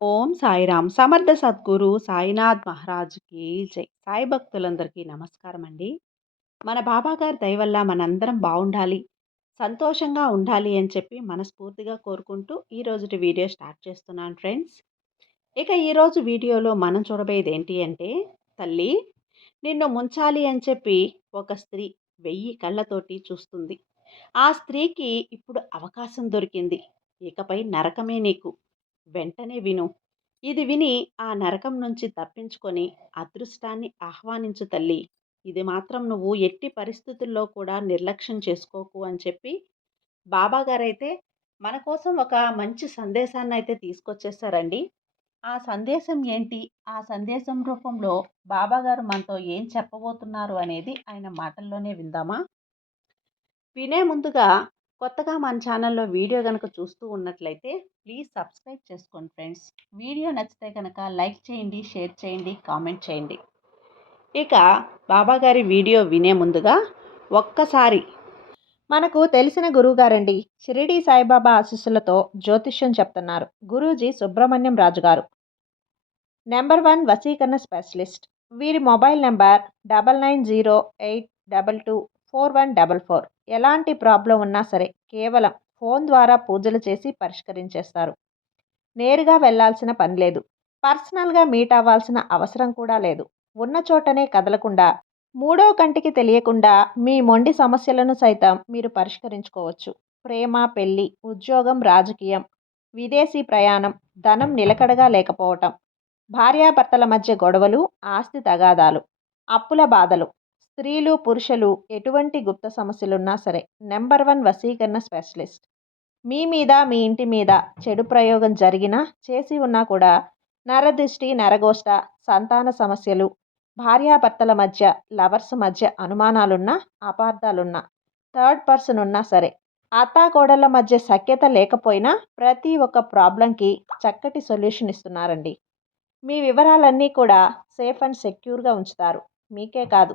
ఓం సాయిరామ్. సమర్థ సద్గురు సాయినాథ్ మహారాజ్కి జై. సాయి భక్తులందరికీ నమస్కారం అండి మన బాబాగారి దయ వల్ల మనందరం బాగుండాలి సంతోషంగా ఉండాలి అని చెప్పి మనస్ఫూర్తిగా కోరుకుంటూ ఈరోజుటి వీడియో స్టార్ట్ చేస్తున్నాను ఫ్రెండ్స్. ఇక ఈరోజు వీడియోలో మనం చూడబోయేది ఏంటి అంటే తల్లి నిన్ను ముంచాలి అని చెప్పి ఒక స్త్రీ వెయ్యి కళ్ళతోటి చూస్తుంది. ఆ స్త్రీకి ఇప్పుడు అవకాశం దొరికింది. ఇకపై నరకమే నీకు. వెంటనే విను. ఇది విని ఆ నరకం నుంచి తప్పించుకొని అదృష్టాన్ని ఆహ్వానించు తల్లి. ఇది మాత్రం నువ్వు ఎట్టి పరిస్థితుల్లో కూడా నిర్లక్ష్యం చేసుకోకు అని చెప్పి బాబాగారైతే మన కోసం ఒక మంచి సందేశాన్ని అయితే తీసుకొచ్చేసారండి. ఆ సందేశం ఏంటి? ఆ సందేశం రూపంలో బాబాగారు మనతో ఏం చెప్పబోతున్నారు అనేది ఆయన మాటల్లోనే విందామా? వినే ముందుగా కొత్తగా మన ఛానల్లో వీడియో కనుక చూస్తూ ఉన్నట్లయితే ప్లీజ్ సబ్స్క్రైబ్ చేసుకోండి ఫ్రెండ్స్. వీడియో నచ్చితే కనుక లైక్ చేయండి షేర్ చేయండి కామెంట్ చేయండి. ఇక బాబాగారి వీడియో వినే ముందుగా ఒక్కసారి. మనకు తెలిసిన గురువుగారండి షిరిడి సాయిబాబా ఆశీస్సులతో జ్యోతిష్యం చెప్తున్నారు. గురూజీ సుబ్రహ్మణ్యం రాజు గారు. నెంబర్ వన్ వసీకరణ స్పెషలిస్ట్. వీరి mobile number double nine zero eight double two four one double four. ఎలాంటి ప్రాబ్లం ఉన్నా సరే కేవలం ఫోన్ ద్వారా పూజలు చేసి పరిష్కరించేస్తారు. నేరుగా వెళ్ళాల్సిన పని లేదు. పర్సనల్గా మీట్ అవ్వాల్సిన అవసరం కూడా లేదు. ఉన్న చోటనే కదలకుండా మూడో కంటికి తెలియకుండా మీ మొండి సమస్యలను సైతం మీరు పరిష్కరించుకోవచ్చు. ప్రేమ పెళ్ళి ఉద్యోగం రాజకీయం విదేశీ ప్రయాణం ధనం నిలకడగా లేకపోవటం భార్యాభర్తల మధ్య గొడవలు ఆస్తి తగాదాలు అప్పుల బాధలు స్త్రీలు పురుషులు ఎటువంటి గుప్త సమస్యలున్నా సరే నెంబర్ వన్ వశీకరణ స్పెషలిస్ట్. మీ మీద మీ ఇంటి మీద చెడు ప్రయోగం జరిగినా చేసి ఉన్నా కూడా నరదృష్టి నరగోష్ట సంతాన సమస్యలు భార్యాభర్తల మధ్య లవర్స్ మధ్య అనుమానాలున్నా అపార్థాలున్నా థర్డ్ పర్సన్ ఉన్నా సరే అత్తాకోడళ్ళ మధ్య సఖ్యత లేకపోయినా ప్రతి ఒక్క ప్రాబ్లంకి చక్కటి సొల్యూషన్ ఇస్తున్నారండి. మీ వివరాలన్నీ కూడా సేఫ్ అండ్ సెక్యూర్గా ఉంచుతారు. మీకే కాదు.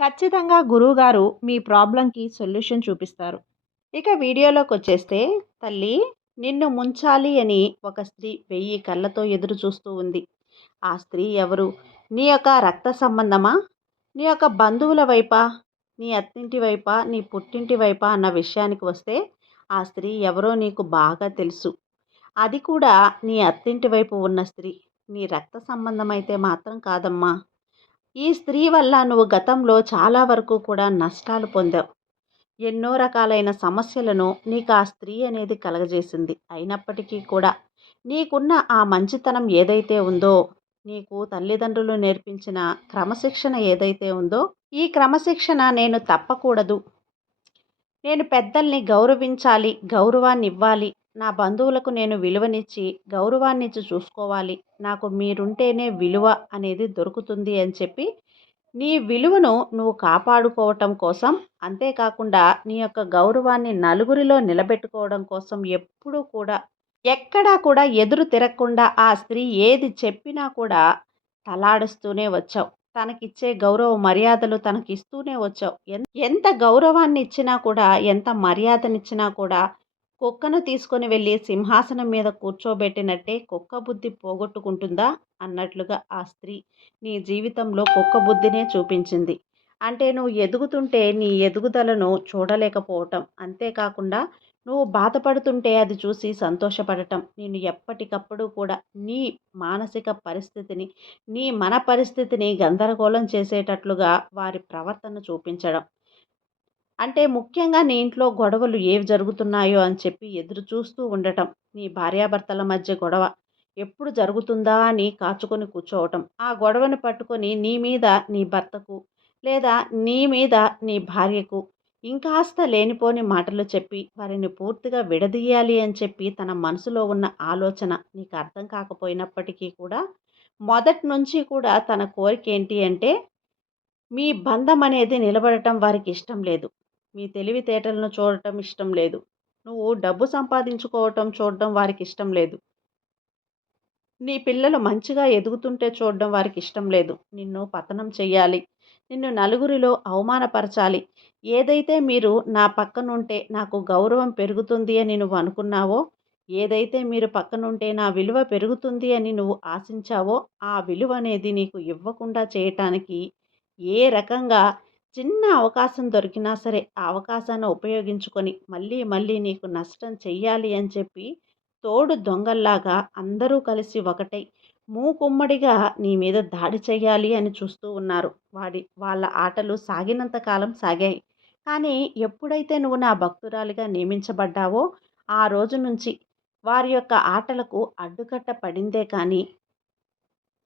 ఖచ్చితంగా గురువుగారు మీ ప్రాబ్లంకి సొల్యూషన్ చూపిస్తారు. ఇక వీడియోలోకి వచ్చేస్తే తల్లి నిన్ను ముంచాలి అని ఒక స్త్రీ వెయ్యి కళ్ళతో ఎదురు చూస్తూ ఉంది. ఆ స్త్రీ ఎవరు? నీ యొక్క రక్త సంబంధమా? నీ యొక్క బంధువుల వైపా? నీ అత్తింటి వైపా? నీ పుట్టింటి వైపా? అన్న విషయానికి వస్తే ఆ స్త్రీ ఎవరో నీకు బాగా తెలుసు. అది కూడా నీ అత్తింటి వైపు ఉన్న స్త్రీ. నీ రక్త సంబంధం అయితే మాత్రం కాదమ్మా. ఈ స్త్రీ వల్ల నువ్వు గతంలో చాలా వరకు కూడా నష్టాలు పొందావు. ఎన్నో రకాలైన సమస్యలను నీకు ఆ స్త్రీ అనేది కలగజేసింది. అయినప్పటికీ కూడా నీకున్న ఆ మంచితనం ఏదైతే ఉందో నీకు తల్లిదండ్రులు నేర్పించిన క్రమశిక్షణ ఏదైతే ఉందో ఈ క్రమశిక్షణ నేను తప్పకూడదు. నేను పెద్దల్ని గౌరవించాలి గౌరవాన్ని ఇవ్వాలి నా బంధువులకు నేను విలువనిచ్చి గౌరవాన్నిచ్చి చూసుకోవాలి. నాకు మీరుంటేనే విలువ అనేది దొరుకుతుంది అని చెప్పి నీ విలువను నువ్వు కాపాడుకోవటం కోసం అంతేకాకుండా నీ యొక్క గౌరవాన్ని నలుగురిలో నిలబెట్టుకోవడం కోసం ఎప్పుడూ కూడా ఎక్కడా కూడా ఎదురు తిరగకుండా ఆ స్త్రీ ఏది చెప్పినా కూడా తలాడుస్తూనే వచ్చావు. తనకిచ్చే గౌరవ మర్యాదలు తనకిస్తూనే వచ్చావు. ఎంత గౌరవాన్ని ఇచ్చినా కూడా ఎంత మర్యాదనిచ్చినా కూడా కుక్కను తీసుకొని వెళ్ళి సింహాసనం మీద కూర్చోబెట్టినట్టే కుక్క బుద్ధి పోగొట్టుకుంటుందా అన్నట్లుగా ఆ స్త్రీ నీ జీవితంలో కుక్క బుద్ధినే చూపించింది. అంటే నువ్వు ఎదుగుతుంటే నీ ఎదుగుదలను చూడలేకపోవటం. అంతేకాకుండా నువ్వు బాధపడుతుంటే అది చూసి సంతోషపడటం. నేను ఎప్పటికప్పుడు కూడా నీ మానసిక పరిస్థితిని నీ మన పరిస్థితిని గందరగోళం చేసేటట్లుగా వారి ప్రవర్తన చూపించడం. అంటే ముఖ్యంగా నీ ఇంట్లో గొడవలు ఏవి జరుగుతున్నాయో అని చెప్పి ఎదురు చూస్తూ ఉండటం నీ భార్యాభర్తల మధ్య గొడవ ఎప్పుడు జరుగుతుందా అని కాచుకొని కూర్చోవటం ఆ గొడవను పట్టుకొని నీ మీద నీ భర్తకు లేదా నీ మీద నీ భార్యకు ఇంకాస్త లేనిపోని మాటలు చెప్పి వారిని పూర్తిగా విడదీయాలి అని చెప్పి తన మనసులో ఉన్న ఆలోచన నీకు అర్థం కాకపోయినప్పటికీ కూడా మొదటి నుంచి కూడా తన కోరిక ఏంటి అంటే మీ బంధం అనేది నిలబడటం వారికి ఇష్టం లేదు. మీ తెలివితేటలను చూడటం ఇష్టం లేదు. నువ్వు డబ్బు సంపాదించుకోవటం చూడడం వారికి ఇష్టం లేదు. నీ పిల్లలు మంచిగా ఎదుగుతుంటే చూడడం వారికి ఇష్టం లేదు. నిన్ను పతనం చెయ్యాలి. నిన్ను నలుగురిలో అవమానపరచాలి. ఏదైతే మీరు నా పక్కనుంటే నాకు గౌరవం పెరుగుతుంది అని నువ్వు అనుకున్నావో ఏదైతే మీరు పక్కనుంటే నా విలువ పెరుగుతుంది అని నువ్వు ఆశించావో ఆ విలువ అనేది నీకు ఇవ్వకుండా చేయటానికి ఏ రకంగా చిన్న అవకాశం దొరికినా సరే ఆ అవకాశాన్ని ఉపయోగించుకొని మళ్ళీ మళ్ళీ నీకు నష్టం చెయ్యాలి అని చెప్పి తోడు దొంగల్లాగా అందరూ కలిసి ఒకటై మూకుమ్మడిగా నీ మీద దాడి చేయాలి అని చూస్తూ ఉన్నారు. వాడి వాళ్ళ ఆటలు సాగినంత కాలం సాగాయి. కానీ ఎప్పుడైతే నువ్వు నా భక్తురాలిగా నియమించబడ్డావో ఆ రోజు నుంచి వారి యొక్క ఆటలకు అడ్డుకట్ట పడిందే కానీ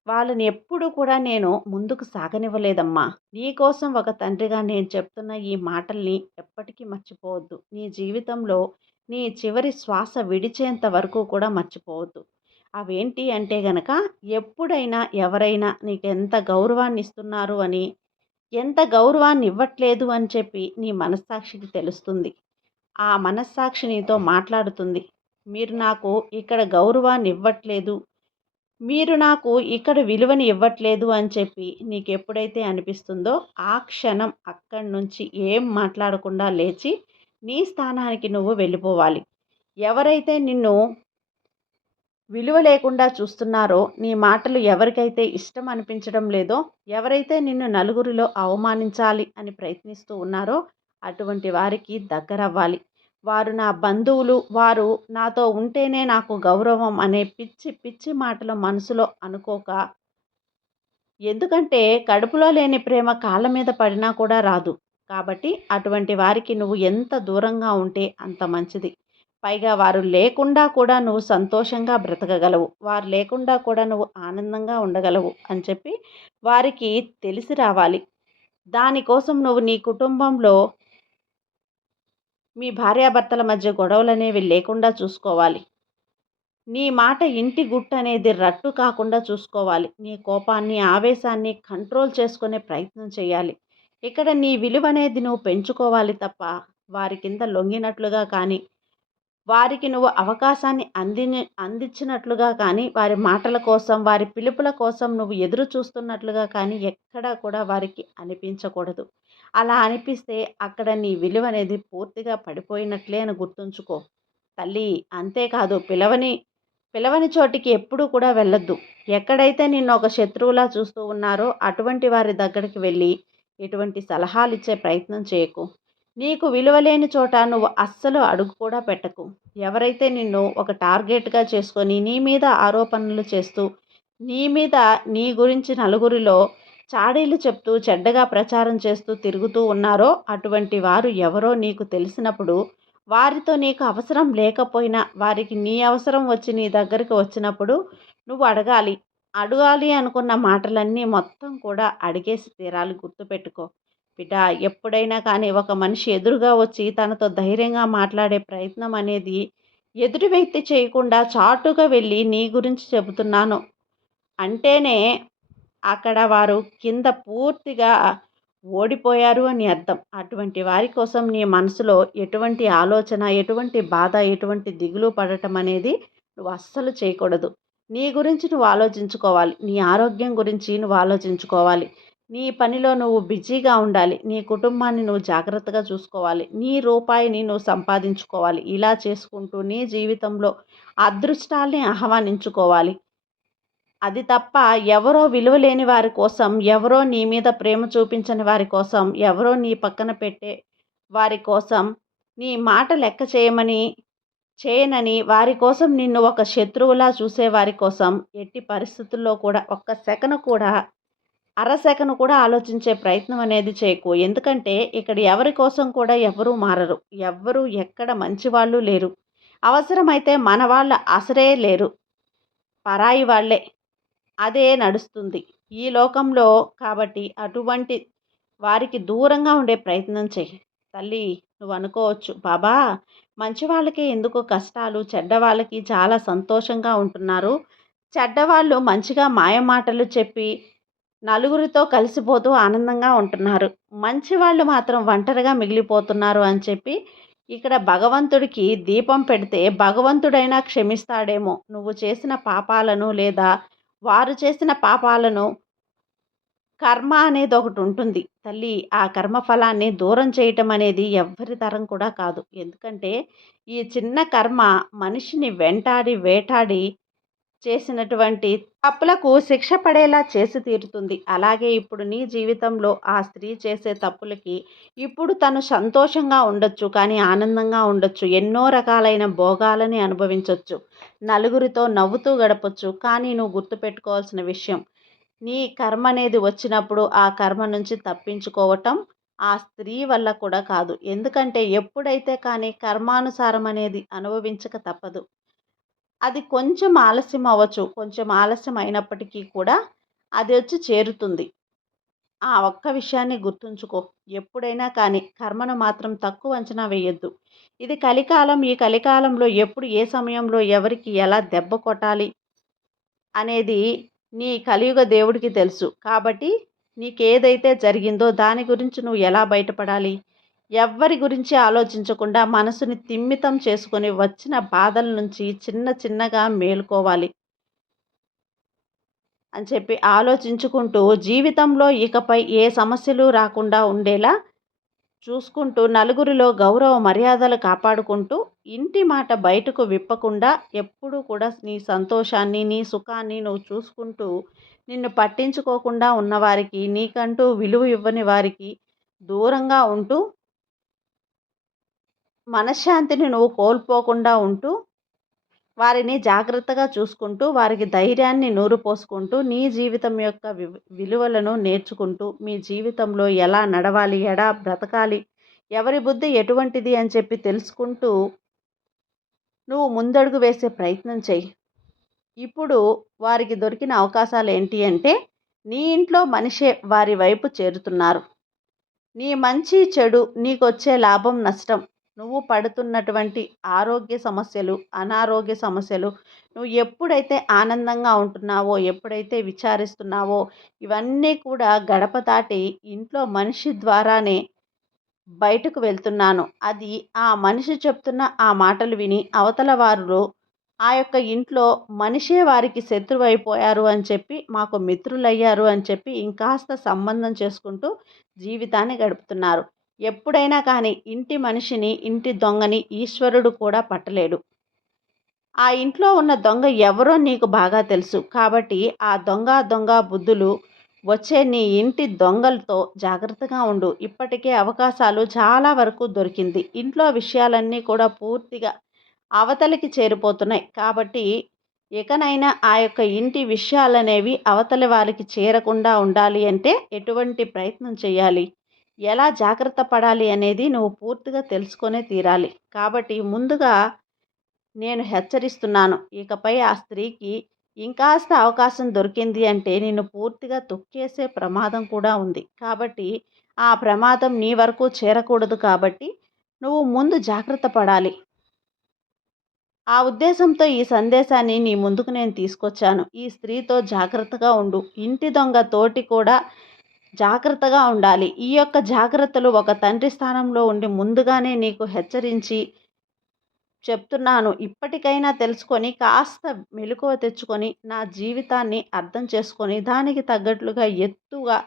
వాళ్ళని ఎప్పుడూ కూడా నేను ముందుకు సాగనివ్వలేదమ్మా. నీకోసం ఒక తండ్రిగా నేను చెప్తున్న ఈ మాటల్ని ఎప్పటికీ మర్చిపోవద్దు. నీ జీవితంలో నీ చివరి శ్వాస విడిచేంత వరకు కూడా మర్చిపోవద్దు. అవేంటి అంటే గనక ఎప్పుడైనా ఎవరైనా నీకు ఎంత గౌరవాన్ని ఇస్తున్నారు అని ఎంత గౌరవాన్ని ఇవ్వట్లేదు అని చెప్పి నీ మనస్సాక్షికి తెలుస్తుంది. ఆ మనస్సాక్షి నీతో మాట్లాడుతుంది. మీరు నాకు ఇక్కడ గౌరవాన్ని ఇవ్వట్లేదు మీరు నాకు ఇక్కడ విలువని ఇవ్వట్లేదు అని చెప్పి నీకు ఎప్పుడైతే అనిపిస్తుందో ఆ క్షణం అక్కడి నుంచి ఏం మాట్లాడకుండా లేచి నీ స్థానానికి నువ్వు వెళ్ళిపోవాలి. ఎవరైతే నిన్ను విలువ లేకుండా చూస్తున్నారో నీ మాటలు ఎవరికైతే ఇష్టం అనిపించడం లేదో ఎవరైతే నిన్ను నలుగురిలో అవమానించాలి అని ప్రయత్నిస్తూ ఉన్నారో అటువంటి వారికి దగ్గరవ్వాలి. వారు నా బంధువులు వారు నాతో ఉంటేనే నాకు గౌరవం అనే పిచ్చి పిచ్చి మాటలు మనసులో అనుకోక ఎందుకంటే కడుపులో లేని ప్రేమ కాళ్ళ మీద పడినా కూడా రాదు. కాబట్టి అటువంటి వారికి నువ్వు ఎంత దూరంగా ఉంటే అంత మంచిది. పైగా వారు లేకుండా కూడా నువ్వు సంతోషంగా బ్రతకగలవు. వారు లేకుండా కూడా నువ్వు ఆనందంగా ఉండగలవు అని చెప్పి వారికి తెలిసి రావాలి. దానికోసం నువ్వు నీ కుటుంబంలో మీ భార్యాభర్తల మధ్య గొడవలు అనేవి లేకుండా చూసుకోవాలి. నీ మాట ఇంటి గుట్టు అనేది రట్టు కాకుండా చూసుకోవాలి. నీ కోపాన్ని ఆవేశాన్ని కంట్రోల్ చేసుకునే ప్రయత్నం చేయాలి. ఇక్కడ నీ విలువ అనేది నువ్వు పెంచుకోవాలి తప్ప వారి కింద లొంగినట్లుగా కానీ వారికి నువ్వు అవకాశాన్ని అంది అందించినట్లుగా కానీ వారి మాటల కోసం వారి పిలుపుల కోసం నువ్వు ఎదురు చూస్తున్నట్లుగా కానీ ఎక్కడా కూడా వారికి అనిపించకూడదు. అలా అనిపిస్తే అక్కడ నీ విలువ అనేది పూర్తిగా పడిపోయినట్లే అని గుర్తుంచుకో. తల్లి అంతేకాదు పిలవని పిలవని చోటికి ఎప్పుడూ కూడా వెళ్ళొద్దు. ఎక్కడైతే నిన్ను ఒక శత్రువులా చూస్తూ ఉన్నారో అటువంటి వారి దగ్గరికి వెళ్ళి ఎటువంటి సలహాలు ఇచ్చే ప్రయత్నం చేయకు. నీకు విలువలేని చోట నువ్వు అస్సలు అడుగు కూడా పెట్టకు. ఎవరైతే నిన్ను ఒక టార్గెట్గా చేసుకొని నీ మీద ఆరోపణలు చేస్తూ నీ మీద నీ గురించి నలుగురిలో చాడీలు చెప్తూ చెడ్డగా ప్రచారం చేస్తూ తిరుగుతూ ఉన్నారో అటువంటి వారు ఎవరో నీకు తెలిసినప్పుడు వారితో నీకు అవసరం లేకపోయినా వారికి నీ అవసరం వచ్చి నీ దగ్గరికి వచ్చినప్పుడు నువ్వు అడగాలి. అడగాలి అనుకున్న మాటలన్నీ మొత్తం కూడా అడిగేసి తీరాలి. గుర్తుపెట్టుకో. బిడ్డ ఎప్పుడైనా కానీ ఒక మనిషి ఎదురుగా వచ్చి తనతో ధైర్యంగా మాట్లాడే ప్రయత్నం అనేది ఎదుటి వ్యక్తి చేయకుండా చాటుగా వెళ్ళి నీ గురించి చెబుతున్నాను. అంటేనే అక్కడ వారు కింద పూర్తిగా ఓడిపోయారు అని అర్థం. అటువంటి వారి కోసం నీ మనసులో ఎటువంటి ఆలోచన ఎటువంటి బాధ ఎటువంటి దిగులు పడటం అనేది నువ్వు అస్సలు చేయకూడదు. నీ గురించి నువ్వు ఆలోచించుకోవాలి. నీ ఆరోగ్యం గురించి నువ్వు ఆలోచించుకోవాలి. నీ పనిలో నువ్వు బిజీగా ఉండాలి. నీ కుటుంబాన్ని నువ్వు జాగ్రత్తగా చూసుకోవాలి. నీ రూపాయిని నువ్వు సంపాదించుకోవాలి. ఇలా చేసుకుంటూ నీ జీవితంలో అదృష్టాల్ని ఆహ్వానించుకోవాలి. అది తప్ప ఎవరో విలువ లేని వారి కోసం ఎవరో నీ మీద ప్రేమ చూపించని వారి కోసం ఎవరో నీ పక్కన పెట్టే వారి కోసం నీ మాట లెక్క చేయమని చేయనని వారి కోసం నిన్ను ఒక శత్రువులా చూసే వారి కోసం ఎట్టి పరిస్థితుల్లో కూడా ఒక్క సెకను కూడా అరసెకను కూడా ఆలోచించే ప్రయత్నం అనేది చేయకు. ఎందుకంటే ఇక్కడ ఎవరి కోసం కూడా ఎవరూ మారరు. ఎవ్వరూ ఎక్కడ మంచి వాళ్ళు లేరు. అవసరమైతే మన వాళ్ళ అసరే లేరు. పరాయి వాళ్ళే. అదే నడుస్తుంది. ఈ లోకంలో కాబట్టి అటువంటి వారికి దూరంగా ఉండే ప్రయత్నం చెయ్యి తల్లి నువ్వు అనుకోవచ్చు బాబా మంచి వాళ్ళకి ఎందుకు కష్టాలు చెడ్డ వాళ్ళకి చాలా సంతోషంగా ఉంటున్నారు. చెడ్డవాళ్ళు మంచిగా మాయమాటలు చెప్పి నలుగురితో కలిసిపోతూ ఆనందంగా ఉంటున్నారు. మంచివాళ్ళు మాత్రం ఒంటరిగా మిగిలిపోతున్నారు అని చెప్పి ఇక్కడ భగవంతుడికి దీపం పెడితే భగవంతుడైనా క్షమిస్తాడేమో. నువ్వు చేసిన పాపాలను లేదా వారు చేసిన పాపాలను కర్మ అనేది ఒకటి ఉంటుంది. తల్లి ఆ కర్మ ఫలాన్ని దూరం చేయటం అనేది ఎవ్వరి తరం కూడా కాదు. ఎందుకంటే ఈ చిన్న కర్మ మనిషిని వెంటాడి వేటాడి చేసినటువంటి తప్పులకు శిక్ష పడేలా చేసి తీరుతుంది. అలాగే ఇప్పుడు నీ జీవితంలో ఆ స్త్రీ చేసే తప్పులకి ఇప్పుడు తను సంతోషంగా ఉండొచ్చు కానీ ఆనందంగా ఉండొచ్చు ఎన్నో రకాలైన భోగాలని అనుభవించవచ్చు నలుగురితో నవ్వుతూ గడపచ్చు కానీ నువ్వు గుర్తుపెట్టుకోవాల్సిన విషయం నీ కర్మ అనేది వచ్చినప్పుడు ఆ కర్మ నుంచి తప్పించుకోవటం ఆ స్త్రీ వల్ల కూడా కాదు. ఎందుకంటే ఎప్పుడైతే కానీ కర్మానుసారం అనేది అనుభవించక తప్పదు. అది కొంచెం ఆలస్యం అవ్వచ్చు. కొంచెం ఆలస్యం అయినప్పటికీ కూడా అది వచ్చి చేరుతుంది. ఆ ఒక్క విషయాన్ని గుర్తుంచుకో. ఎప్పుడైనా కానీ కర్మను మాత్రం తక్కువ అంచనా వేయొద్దు. ఇది కలికాలం. ఈ కలికాలంలో ఎప్పుడు ఏ సమయంలో ఎవరికి ఎలా దెబ్బ కొట్టాలి అనేది నీ కలియుగ దేవుడికి తెలుసు. కాబట్టి నీకేదైతే జరిగిందో దాని గురించి నువ్వు ఎలా బయటపడాలి? ఎవ్వరి గురించి ఆలోచించకుండా మనసుని తిమ్మితం చేసుకొని వచ్చిన బాధల నుంచి చిన్న చిన్నగా మేలుకోవాలి అని చెప్పి ఆలోచించుకుంటూ జీవితంలో ఇకపై ఏ సమస్యలు రాకుండా ఉండేలా చూసుకుంటూ నలుగురిలో గౌరవ మర్యాదలు కాపాడుకుంటూ ఇంటి మాట బయటకు విప్పకుండా ఎప్పుడూ కూడా నీ సంతోషాన్ని నీ సుఖాన్ని నువ్వు చూసుకుంటూ నిన్ను పట్టించుకోకుండా ఉన్నవారికి నీకంటూ విలువ ఇవ్వని వారికి దూరంగా ఉంటూ మనశ్శాంతిని నువ్వు కోల్పోకుండా ఉంటూ వారిని జాగ్రత్తగా చూసుకుంటూ వారికి ధైర్యాన్ని నూరు పోసుకుంటూ నీ జీవితం యొక్క విలువలను నేర్చుకుంటూ మీ జీవితంలో ఎలా నడవాలి ఎలా బ్రతకాలి ఎవరి బుద్ధి ఎటువంటిది అని చెప్పి తెలుసుకుంటూ నువ్వు ముందడుగు వేసే ప్రయత్నం చెయ్యి. ఇప్పుడు వారికి దొరికిన అవకాశాలు ఏంటి అంటే నీ ఇంట్లో మనిషే వారి వైపు చేరుతున్నారు. నీ మంచి చెడు నీకొచ్చే లాభం నష్టం నువ్వు పడుతున్నటువంటి ఆరోగ్య సమస్యలు అనారోగ్య సమస్యలు నువ్వు ఎప్పుడైతే ఆనందంగా ఉంటున్నావో ఎప్పుడైతే విచారిస్తున్నావో ఇవన్నీ కూడా గడప దాటి ఇంట్లో మనిషి ద్వారానే బయటకు వెళ్తున్నాను. అది ఆ మనిషి చెప్తున్న ఆ మాటలు విని అవతల వారు ఆ యొక్క ఇంట్లో మనిషే వారికి శత్రువైపోయారు అని చెప్పి మాకు మిత్రులయ్యారు అని చెప్పి ఇంకాస్త సంబంధం చేసుకుంటూ జీవితాన్ని గడుపుతున్నారు. ఎప్పుడైనా కానీ ఇంటి మనిషిని ఇంటి దొంగని ఈశ్వరుడు కూడా పట్టలేడు. ఆ ఇంట్లో ఉన్న దొంగ ఎవరో నీకు బాగా తెలుసు. కాబట్టి ఆ దొంగ దొంగ బుద్ధులు వచ్చే నీ ఇంటి దొంగలతో జాగ్రత్తగా ఉండు. ఇప్పటికే అవకాశాలు చాలా వరకు దొరికింది. ఇంట్లో విషయాలన్నీ కూడా పూర్తిగా అవతలికి చేరిపోతున్నాయి. కాబట్టి ఇకనైనా ఆ యొక్క ఇంటి విషయాలనేవి అవతలి వారికి చేరకుండా ఉండాలి అంటే ఎటువంటి ప్రయత్నం చేయాలి? ఎలా జాగ్రత్త పడాలి అనేది నువ్వు పూర్తిగా తెలుసుకొనే తీరాలి. కాబట్టి ముందుగా నేను హెచ్చరిస్తున్నాను. ఇకపై ఆ స్త్రీకి ఇంకాస్త అవకాశం దొరికింది అంటే నిన్ను పూర్తిగా తొక్కేసే ప్రమాదం కూడా ఉంది. కాబట్టి ఆ ప్రమాదం నీ వరకు చేరకూడదు కాబట్టి నువ్వు ముందు జాగ్రత్త పడాలి. ఆ ఉద్దేశంతో ఈ సందేశాన్ని నీ ముందుకు నేను తీసుకొచ్చాను. ఈ స్త్రీతో జాగ్రత్తగా ఉండు. ఇంటి దొంగ తోటి కూడా జాగ్రత్తగా ఉండాలి. ఈ యొక్క జాగ్రత్తలు ఒక తండ్రి స్థానంలో ఉండి ముందుగానే నీకు హెచ్చరించి చెప్తున్నాను. ఇప్పటికైనా తెలుసుకొని కాస్త మెలకువ తెచ్చుకొని నా జీవితాన్ని అర్థం చేసుకొని దానికి తగ్గట్లుగా ఎత్తుగా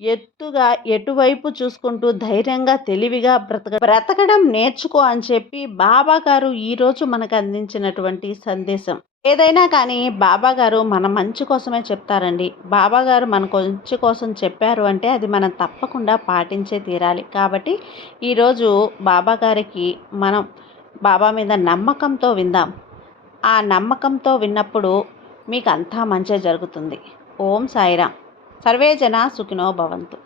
ఎత్తుగా ఎటువైపు చూసుకుంటూ ధైర్యంగా తెలివిగా బ్రతక బ్రతకడం నేర్చుకో అని చెప్పి బాబా గారు ఈరోజు మనకు అందించినటువంటి సందేశం. ఏదైనా కానీ బాబా గారు మన మంచి కోసమే చెప్తారండి. బాబా గారు మన మంచి కోసం చెప్పారు అంటే అది మనం తప్పకుండా పాటించే తీరాలి. కాబట్టి ఈరోజు బాబా గారికి మనం బాబా మీద నమ్మకంతో విందాం. ఆ నమ్మకంతో విన్నప్పుడు మీకు అంతా మంచి జరుగుతుంది. ఓం సాయిరామ్. సర్వే జన సుఖినో భవంతు.